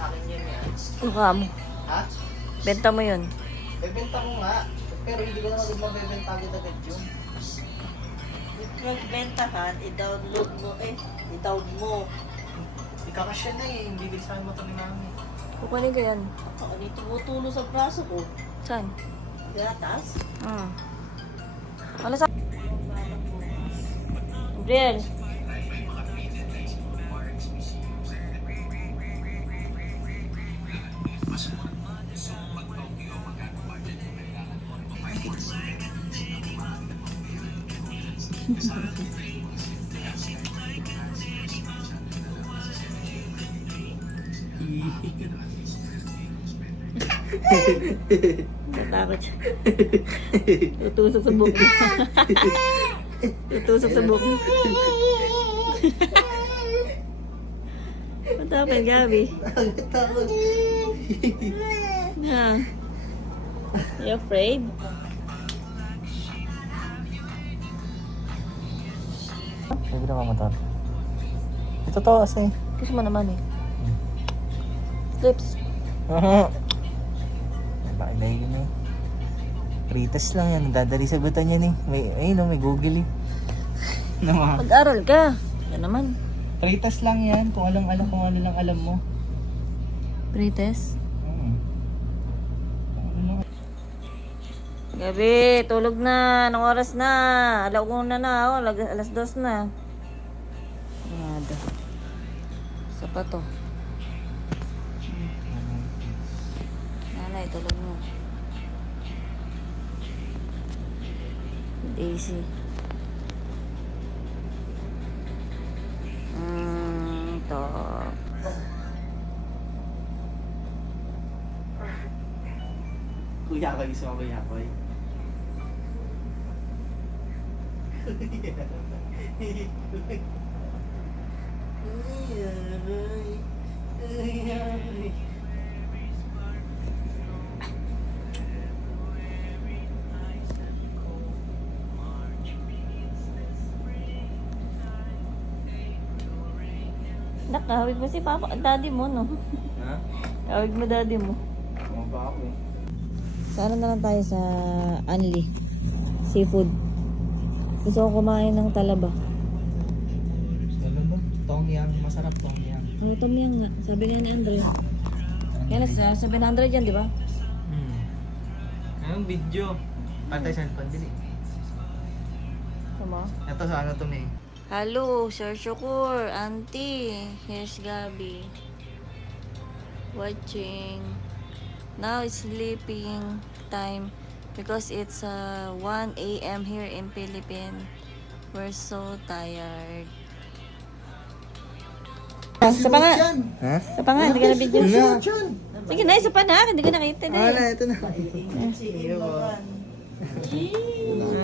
Akin yun yan. Mukha mo. Ha? Benta mo yun. Bebenta ko nga. Pero hindi ko na mabibenta agad-agad yun. Huwag bentahan, i-download mo i-down mo. Ikakasya na eh. Hindi bilisan mo ito ni mami. Kukunin ko yan. Ako ni tumutulo sa braso ko. Saan? Gatas. Ano sa... Gabriel. Natakot siya. Tutusok sa buhok. Tutusok sa buhok. What happened, Gabi? Takot. Yeah. You afraid? Sabi na mamotor. Ito to kasi. Kiss mo naman eh. Lips. Bakit na yun eh. Pritas lang yan. Dadali sa butan yan eh. May Google eh. Naman. Mag-aral ka. Yan naman. Pritas lang yan. Kung ano lang alam mo. Pretest. Gabi, tulog na. Anong oras na? Alauna na. Oh, alas 2 na. Nada. Sapato. Nanay, tulog mo. Daisy. To. Kuya ko, gusto mo kuya ko eh. Nakahawig mo si Papa, daddy mo, no? Ha? Hawig mo daddy mo. Ano ba ako eh? Sana na lang tayo sa Anli. Seafood. Gusto ko kumain ng talaba. Alam mo, Tongyang. Masarap Tongyang. Oh, Tom yan nga. Sabi nga ni Andre. Kaya sa 700 yan, di ba? Anong video? Pantay sa pandili. Tama. Ito sa ano to may? Hello, Sir Shukur, Auntie. Here's Gabi. Watching. Now it's sleeping time because it's 1 a.m. here in Philippines. We're so tired. Sa pa nga. Ha? Sa pa nga, hindi ka na video. Wala. Sige na, isa pa na. Hindi ko nakita na. Wala, ito na.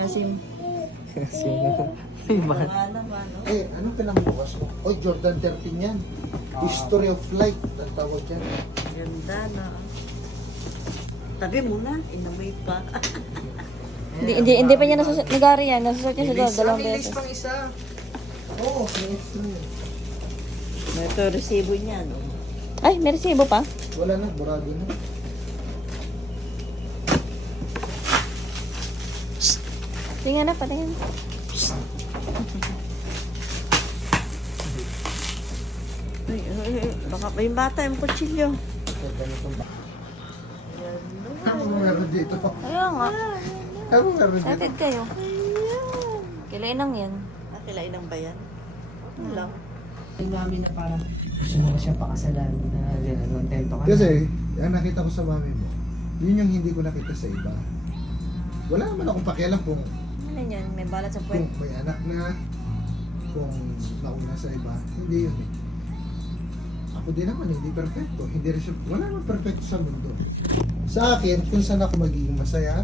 Asim. Eh, ano pinangbukas mo? Oy, Jordan 13 yan. History of Flight, ang tawag dyan. Ganda na. Tabi muna, inamoy pa. Hindi pa niya nasusot. Nagari yan. Nasusot niya sa dalawang beses. pang isa. Oo, may extra yun. Ito, resibo niya, no? Ay, may resibo pa. Wala na, burado na. Tingnan na, patingin. Baka pa yung bata, yung kutsilyo. Ano meron dito? Kaya nga. Ano meron dito? Excited kayo. Kailangan yan. Kilain ng bayan. Wala. Yung mami na parang gusto mo na siya pakasalan na gano'n, kontento ka Kasi, ang nakita ko sa mami mo, yun yung hindi ko nakita sa iba. Wala naman akong pakialam kung Ano yan? May balat sa puwet. may anak na, kung nauna sa iba. Hindi yun eh. Ako din naman, hindi perfecto. Hindi rin siya, wala naman perfecto sa mundo. Sa akin, kung saan ako magiging masaya,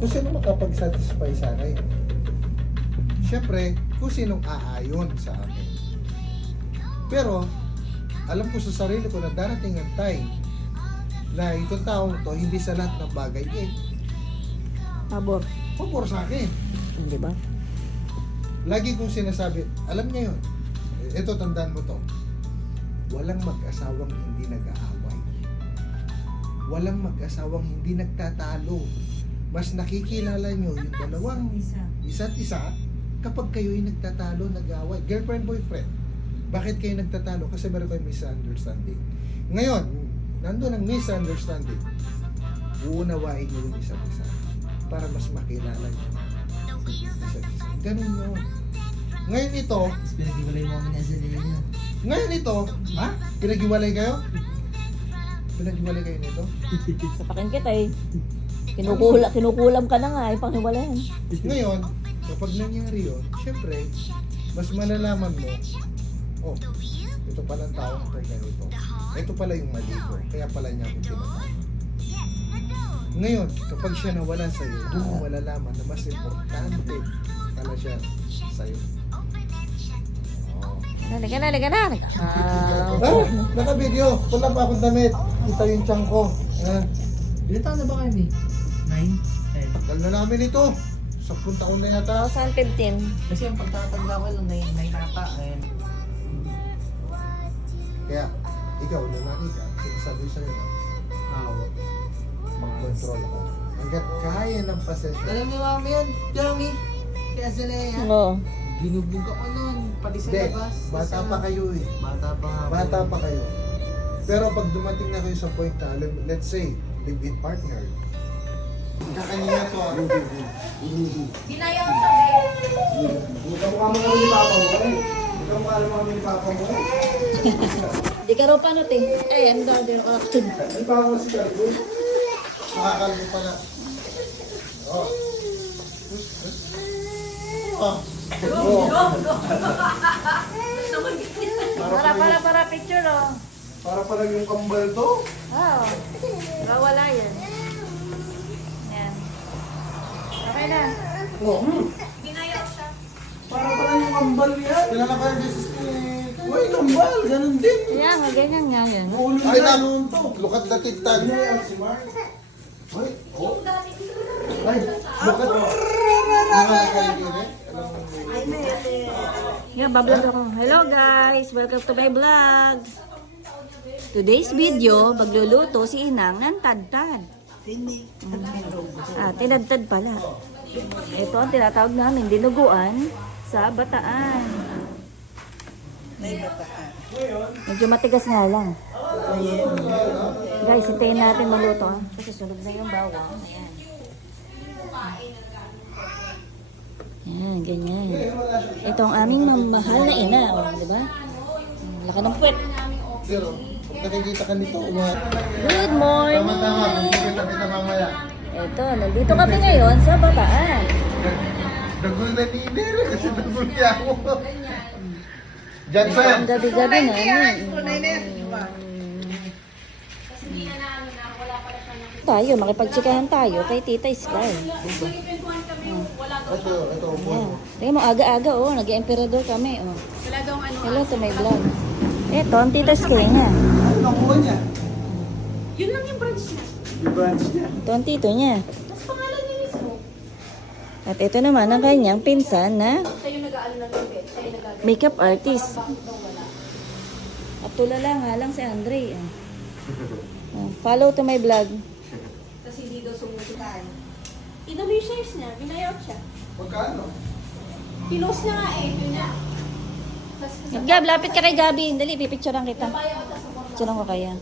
kung sino makapag-satisfy sa akin. Siyempre, kung sinong aayon sa akin. Pero, alam ko sa sarili ko na darating ang time na itong taong to, hindi sa lahat ng bagay Pabor. pabor sa akin. Di ba? Lagi kong sinasabi, alam niya yun. Ito, tandaan mo to. Walang mag-asawang hindi nag-aaway. walang mag-asawang hindi nagtatalo. Mas nakikilala nyo yung dalawang isa't isa kapag kayo'y nagtatalo, nag-away. Girlfriend, boyfriend. Bakit kayo nagtatalo? Kasi meron kayong misunderstanding. Ngayon, nandun ang misunderstanding. Uunawain nyo yung isa't isa para mas makilala nyo isa't isa. Ganun yun. Ngayon ito, Pinag-iwalay mo kami na sa nila. ngayon ito, ha? Pinag-iwalay kayo? Pinag-iwalay kayo nito? Sapakin kita eh. Kinukulam ka na nga eh, panghiwalayan. Ngayon, kapag nangyari yun, syempre, mas malalaman mo, oh, ito pala ang taong to, ganito. Ito pala yung mali ko, kaya pala niya ako tinatawag. Ngayon, kapag siya nawala sa'yo, doon mo malalaman na mas importante pala siya sa'yo. Oh. Halika na, halika na. Ah, naka-video. Wala pa akong damit. Ito yung tiyan ko. Ayan. Ilan taon na ba kami? 9? 10. Tagal na namin ito. 10 taon na yata. 2015. Kasi ang pagtatanda ko lang, 9 ata. Ayun. Kaya, ikaw, lalaki ka, sinasabi sa'yo na, mag-control ako. Hanggat kaya ng pasensya. Alam ni mami yan, Jeremy. Kaya sila yan. Oo. Binugbog ako nun, pati sa Hindi, labas. bata pa kayo eh. Bata pa nga. Bata pa kayo. Pero pag dumating na kayo sa point na, let's say, live-in partner. Kakanya to ah. Kamukha mo kami ni Papa mo eh. Kamukha mo kami ni Papa mo eh. Di ka raw paano te? Eh, ano daw, di ka raw. Di ba ako si Cargo? Nakakalbo pala. Oh. Oh. Para picture oh. Para pala yung kambal to. Oo. Wala yan. Yan. Okay na. Oh. Para pala yung kambal yan. Kilala ka yung business ni... Uy, kambal! Ganun din. Kaya nga, ganyan nga yun. Ay, nanon to. Lukat na titag. Uy, oh. Ay, lukat. Yeah, bablog ako. Hello guys! Welcome to my vlog. Today's video, magluluto si Inang ng tadtad. Tinadtad pala. Ito ang tinatawag namin, dinuguan sa bataan. Medyo matigas nga lang. Guys, hintayin natin maluto. Kasi sunog na yung bawang. Ayan. Ayan, ganyan. Ito ang aming mamahal na ina. O, di ba? Laka ng puwet. Pero, pag nakikita ka nito, Good morning! tama-tama, nakikita kita mamaya. Ito, nandito kami ngayon sa bataan. Dagol na niner, kasi dagol niya ako. Ito Jackson! ang gabi-gabi namin. Tayo, makipagtsikahan tayo kay Tita Sky. Ito, Ayan. Tingnan mo, aga-aga, oh. Nag-emperador kami, oh. Hello to my vlog. Ito, ang Tita Sky niya. Ano nakuha niya? Yun lang yung branch niya. Yung branch niya. Ito ang tito niya. At ito naman ang kanyang pinsan na makeup artist. At tulala nga lang si Andre. Follow to my vlog. Kasi hindi daw sumusutan. Inuloy yung shares niya, binayout siya. Magkano? Pinost niya nga eh, yun niya. Gab, lapit ka kay Gabi. Dali, pipicturean kita. Picturean ko kaya.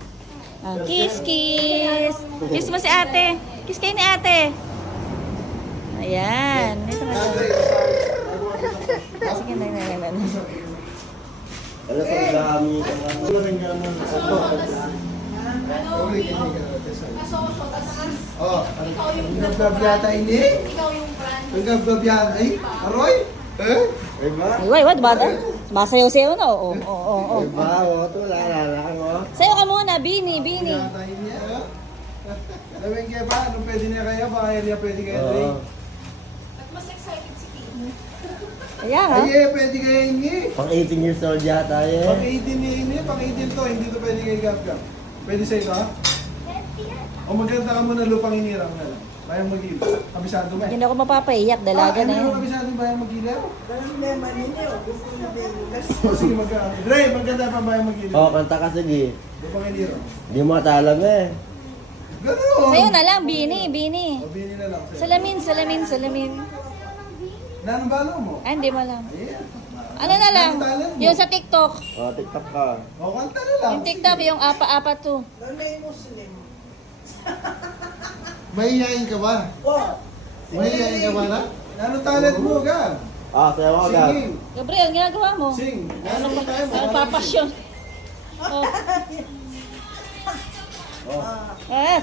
Kiss, kiss. Kiss mo si ate. Kiss kayo ni ate. Ayan. Ito ka. Sige, na. Alam ko dami Wala rin gamon. Oh, ang gablab ini? Ikaw yung brand. Ang gablab yata, ay? Aroy? Eh? Ay ba? Ay, what ba? Masayaw-sayaw na. Oo, oo, oo. Ay ba? O, ito lalala ko. Sayo ka muna, Bini. Yata ini, ah. Alam kaya ba? Anong pwede niya kaya? Baka yan niya pwede kaya, Dre? Oo. Mas excited si Kim. Ayan, ha? Ay, pwede kaya ini. Pang 18 years old yata Pang eh. 18 ni ini, pang 18 to. Hindi to pwede kay Gab-Gab. Pwede sa ito, ha? O magkanta ka muna lupang inirang na lang. Bayang mag-ilaw. Kabisado mo eh. Hindi ako mapapaiyak. Dalaga na Ano yan. kabisado bayang mag-ilaw? O sige, magkanta. Dre, magkanta pa bayang mag-ilaw. Oo, kanta ka sige. Lupang inirang. Hindi mo ata alam eh. Ganun. Sa'yo na lang, Bini, Bini. O, bini na lang. Salamin. Anong bala mo? Ay, hindi mo alam. Ayan. Ano na lang? Talent mo. Yung sa TikTok. Oh, TikTok ka. O, kanta na lang. Yung TikTok, yung apa-apa to. Mahihayin ka ba? Mahihayin ka ba na? Anong talent mo, Gab? Ah, sayo mo agad. Singing. Gabriel, ginagawa mo. Sing. Ano ba tayo? Ano papasyon? Oh.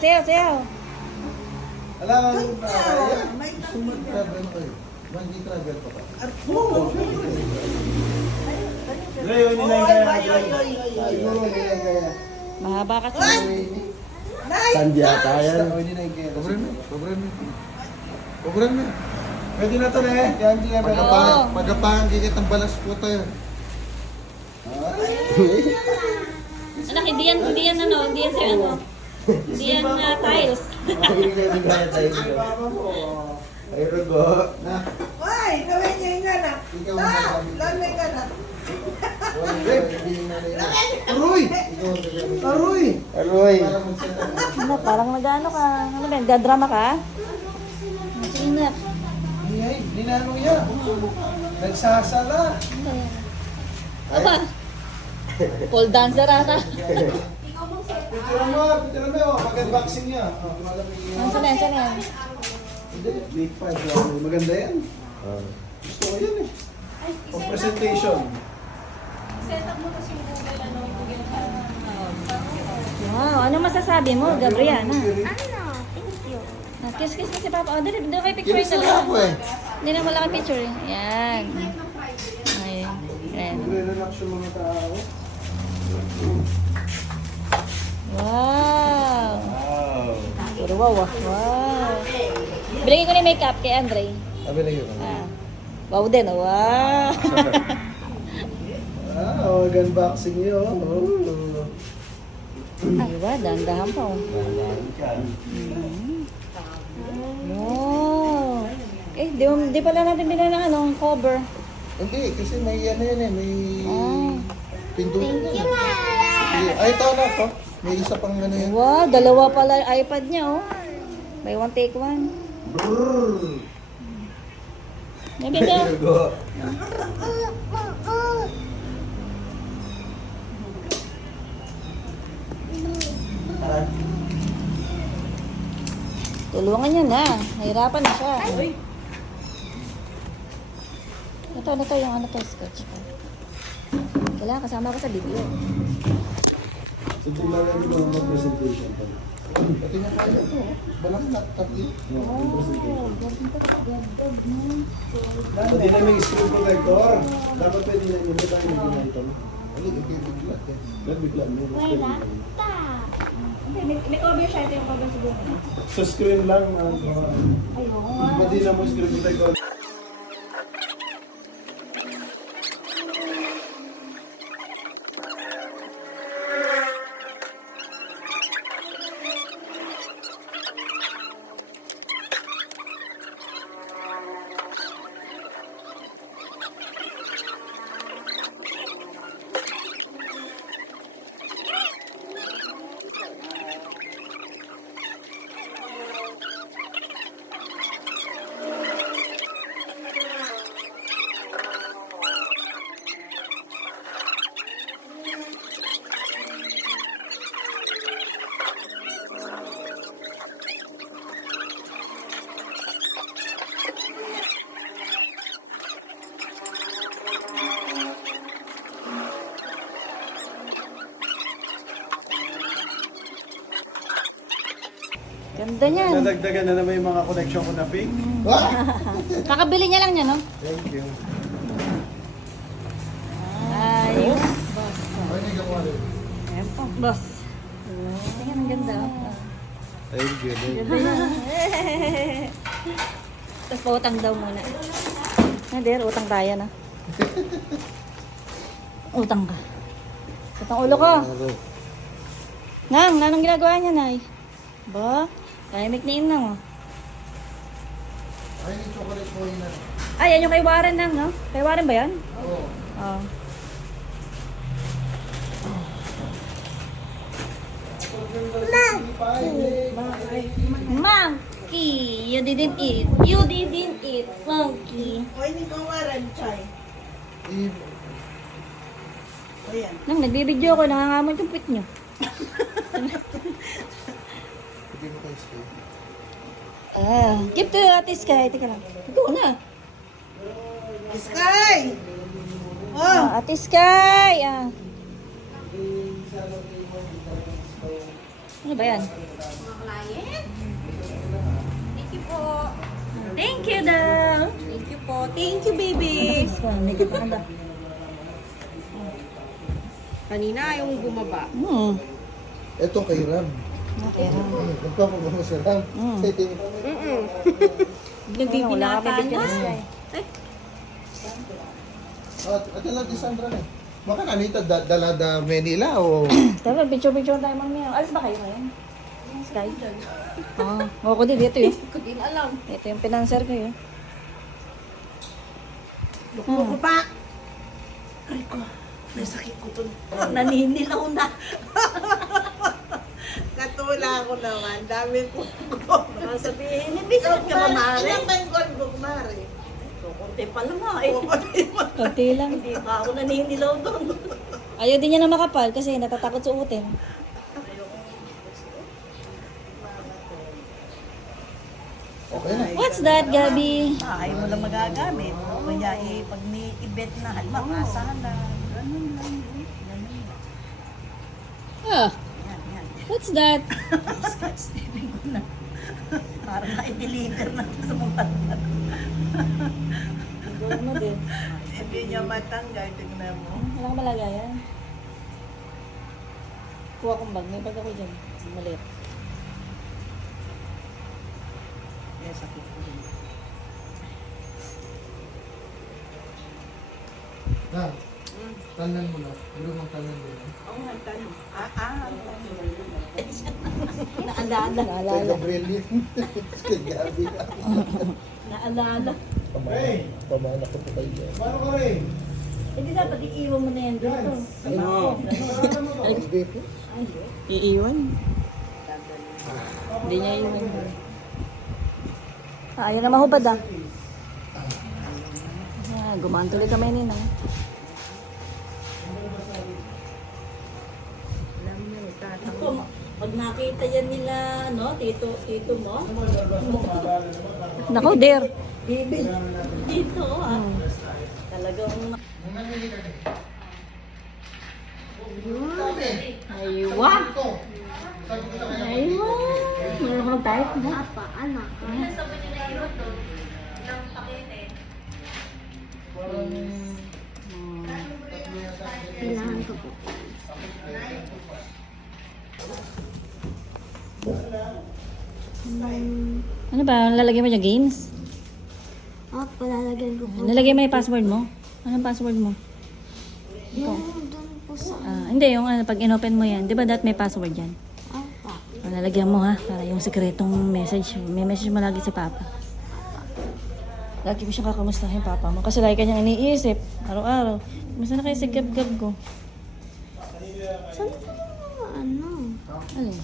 Sayaw. Alam mo ba? Travel ko eh. Bungee travel pa ba? Ngayon, hindi na kaya. Siguro, hindi na kaya. Mahaba kasi. Sandiata yan. Hindi na kaya. Kubran mo. Pwede na to na eh. Yan, hindi na Oo. Magapahan kikit ang balas po tayo. Anak, hindi yan sa ano. Hindi yan tiles. Hindi kaya tayo. Mama mo. Ay, Rugo. Na, Ay, gawin niyo yung anak. ikaw ang magagamit. Lalo yung anak. Aroy! Ikaw ang gagamit. Aroy! Aroy. Para magsalita. Ano, parang nag-ano ka. Ano ba, gadrama ka? Sige. Ay, ninanong yan. Nagsasala. Aba, pole dancer ata. Picture mo. Mag-unboxing niya. Saan yan? Hindi, Big 5. Maganda yan. Ah. Gusto ko yan eh. Pang presentation. Wow, ano masasabi mo, Gabriana? Kiss mo si Papa. Oh, dali, kayo picture Kinis na na lang. ako eh. Hindi na wala kang picture. Yan. Ayan. Nire-relax yung mga tao. Wow. Wow. Puro wow. Wow. Bilagay ko na yung makeup kay Andre. Sabi lang yun. Ah. Wow din. Wow. Mag-unboxing niyo. Ay, wow. Dahan-dahan pa. Oh. Dahan ka. Wow. Eh, di pala natin bilhan ng ano, cover. Hindi, kasi may ano yan eh. May pindutin. Thank you, Sige. Ay, ito na to. May isa pang ano yan. Wow, dalawa pala yung iPad niya, oh. Buy one, take one. Brrrr. May video. Rugo. Tulungan niya na. Nahirapan na siya. Ito yung ano to, sketch ko. Kailangan kasama ko sa video. So, kailangan nyo ba mag-presentation pa? Pati nga kaya ito. Walang laptop eh. Hindi na may screen protector. Dapat pwede na yun. Hindi tayo nag-item. Hindi, biglat eh. Biglat mo. May cover siya. Ito yung cover siguro. Sa screen lang. Ayun. Hindi na mo screen protector. Ganda niyan. Nadagdagan na naman yung mga connection ko na fake. Kakabili niya lang niya, no? Thank you. Ayos. Ay, Boss. Tingnan, ang ganda. Thank you. Ganda yan. Tapos pautang daw muna. Hindi, utang tayo na. Utang ka. Utang ulo ko. Nang ginagawa niya, Nay? Ba? Tahimik ni Inang, oh. Ay, yung chocolate mo yun na. Ay, yan yung kay Warren lang, no? Kay Warren ba yan? Oo. Oo. Ma! Monkey, you didn't eat. You didn't eat, monkey. O, hindi ko maran, Chay. O, yan. Nang nagbibideo ako, nangangamot yung pit nyo. Hindi mo kayo stay. Give to Ate Sky. Teka lang. Ikaw na. Sky! Oh! Ate Sky. Ano ba yan? Thank you po. Thank you daw. Thank you po. Thank you, baby. Kanina yung bumaba. Ito kay Ram. Okay. Nagpapabango si Ram. Nagbibinataan na. At lang di Sandra na. Baka nanita dalada Manila o... Tara, picture-picture tayo mamaya. Alis ba kayo ngayon? Sky? Oo, ko din. Ito eh. Ko din alam. Ito yung pinanser ko yun. Luklo ko pa! Aray ko, may sakit ko to. Naninilaw na. Katula ko naman, dami ko. Baka sabihin, hindi ka mamari. Ilang ba yung gold book, Mari? Kunti pa lang nga eh. Kunti lang. Hindi pa ako naninilaw doon. Ayaw din niya na makapal kasi natatakot suotin. Okay na. What's that, Gabi? Ayaw mo lang magagamit. Kaya pag ni-ibet na, halimbawa, sana. Ganun lang. Ganun lang. Ah, what's that? Stepping ko na. Para na-deliver na sa mga Ano din? Hindi niya matanggal, tignan mo. Wala ka malagayan. Kuha kong bag. May bag ako dyan. Maliit. Yes, sakit ko din. Na, tanan mo na. Ano mong tanan mo na? Oo, ang tanong. Naalala. Kay Naalala. Gabriel yun. Kay Gabi. Naalala. Pamana ko pa kayo. Hindi dapat iiwan mo na yan dito. Hindi po. Iiwan. Hindi niya iiwan. Ayaw na mahubad ah. Gumaan tuloy kamay nina. Ako, pag nakita yan nila, no, tito mo, Nako, dear. dito, talagang Aywa. Aywa. Meron ka mag-type mo? Kailangan ko po. Ano ba? Lalagay mo dyan games? Palalagyan ko po. Lalagay mo yung password mo? Anong password mo? Yung doon po sa... Hindi, yung pag in-open mo yan. Di ba that may password yan? Apa. Lalagyan mo ha, para yung sekretong message. May message mo lagi si Papa. Lagi mo siyang kakamustahin Papa mo. Kasi lagi kanyang iniisip. Araw-araw. Kumusta na kayo sa gab-gab ko? Saan ko yung ano? Alin?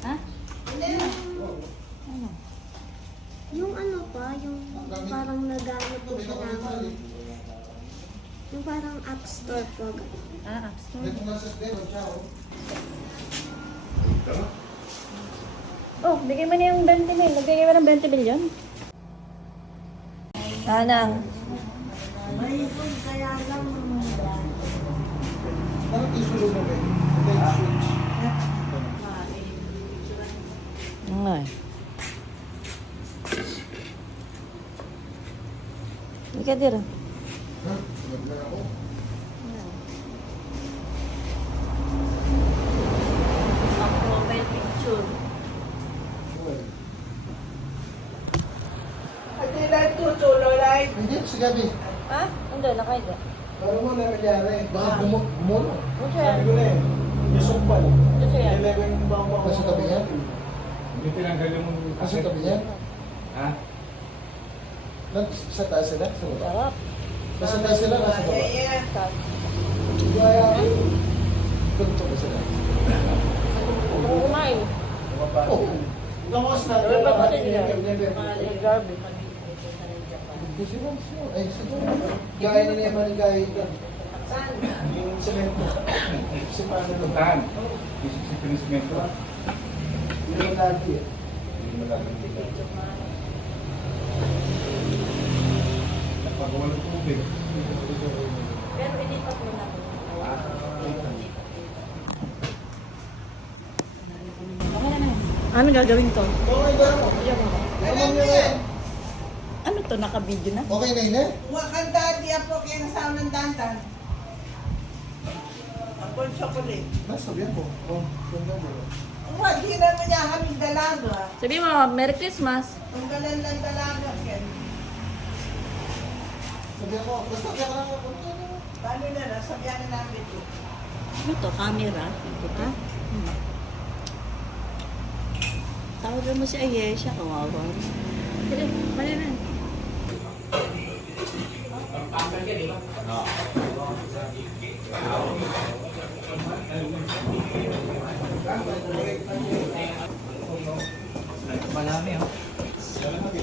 Ha? Yung ano pa, yung parang nagamit po siya ng... Yung parang app store po. App Store. Oh, bigay mo na yung 20 mil. Nagbigay mo ng 20 billion. Anang. May good, kaya lang. Parang isulo mo ba? Okay, switch. Ngay. Ika dir. Ha? Wag na ako. mobile picture. Hindi lang to, tulo lang. Hindi, si Gabi. Ha? Hindi, nakaida. Paano mo na nangyari? Baka bumuno. Sabi ko na eh. Yung sumpal. Nilagay yung bawang Nasa tabi yan? Hindi tinanggal yung Nasa tabi yan? Ha? Sa taas sila? Sa baba? Sarap. Nasa taas sila? Nasa baba? Yeah, yeah. Gaya ko. Ganito ko sila. Kumain. Oh. Lakas na. Ay, gaya na niya man gaya ito. Yung semento. Kasi paano ito? Tahan. Isip ng semento. Hindi mo lagi eh. Napagawa ng tubig. Pero inipat mo na. Ano gagawin to? Okay ba mo? Alam niyo na. Ano to, naka-video na? Okay na yun eh? Wakanda di ako kaya nasaw ng dandan. Ako chocolate. Nasabihan ko. Oh, ganda mo. Uwa, di na mo niya kaming dalaga. Sabi mo, Merry Christmas. Ang galan ng dalaga, Ken. Sabihan ko, basta kaya ka lang ako. Paano na, nasabihan na namin ito. Ano to? Camera? Ito ka? Tawagan mo si Ayesha, kawawa. Sige, mali na. Malami oh.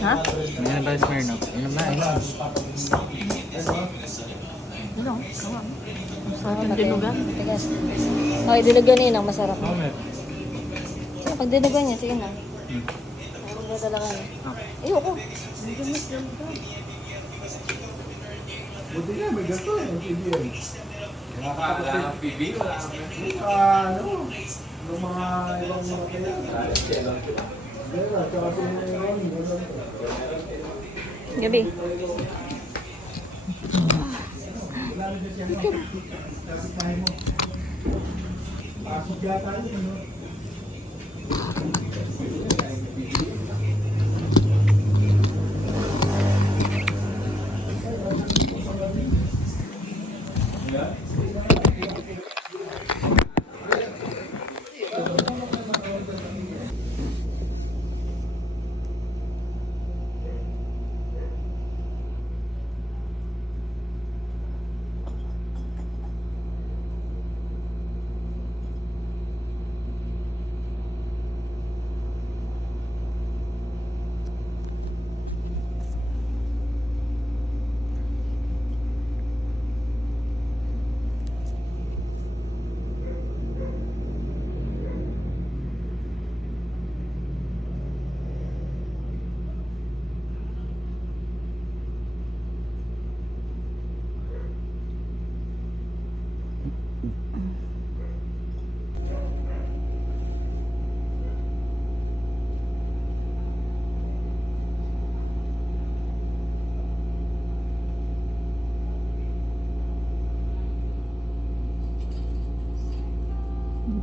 Ha? May na ba Smirnoff? Inom na, inom. Ano? Kawa. Masarap yung dinugan. Okay, dinugan yun ang masarap. Sige, pag dinugan niya, sige na. Ako dadalagan niya. Ayoko. Buti nga, may gato eh. Ang PBM. PB? Ano? Yung mga ibang mga kaya. Gano'n, tsaka po mga ibang. Gabi. Pasok yata yun, ano?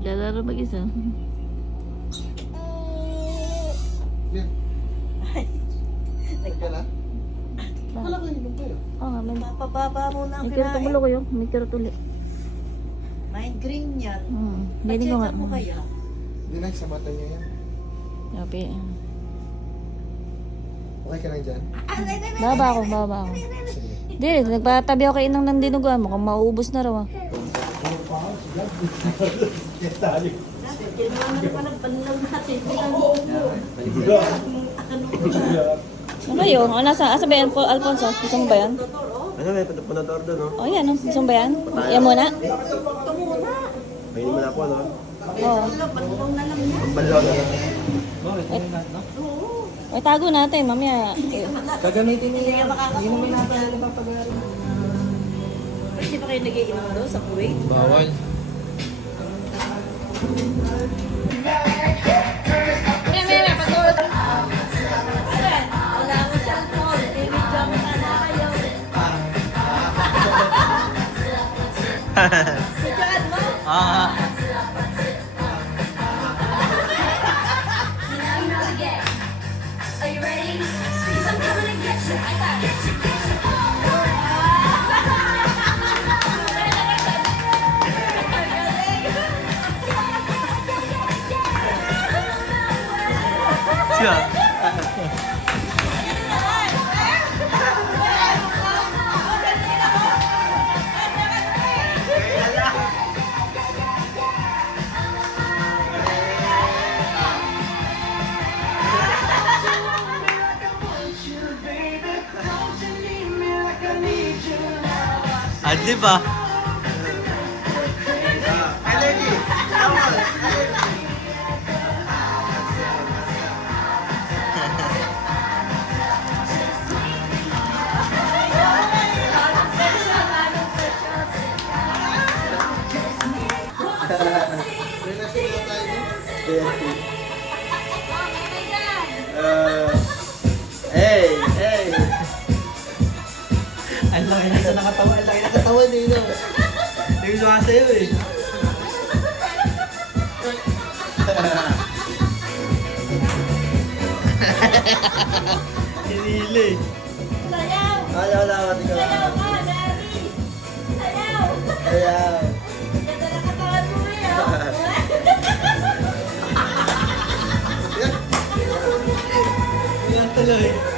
Lalaro mag-isa. Yan. Nagka na? Wala ko inom kayo. Oo nga, may Papababa mo na ang may kirot kinain. ulo ko yun. May kirot ulit. Mind green yan. Hindi ko nga. Pacheta mo kaya? Hindi na, sa mata niyo yan. Sabi. Okay ka lang dyan? Baba ako, baba ako. Sige. Hindi, nagpatabi ako kay inang ng dinuguan mo. Kung mauubos na raw ah. Ano ba yun? Asa ba yan, Alfonso? Gusto mo ba yan? Ano may punador doon, no? O yan, gusto mo ba yan? Yan muna? Mainin mo na ako, no? Oo. Pambalaw na lang. Ay, tago natin, mamaya. Gagamitin niya yan. Hindi naman natin ang napapagari. Hindi pa kayo nag-iinom doon sa Kuwait? Bawal. Wala mo siyang phone. I-video mo na kayo. Videoan mo? Ah. Are you ready? Because I'm coming to get you. I got it. Siya. Adlib ah. Energy! Come on! Hey! Hey! Ang laki na sa nakatawa. Ang laki na katawan eh. No? Yung sumasayo eh. Hinili. Sayaw! Ayaw na, mati ka Sayaw lang. ka, Daddy! Sayaw! Ayaw. Ganda na katawan mo eh, oh. Yan tuloy.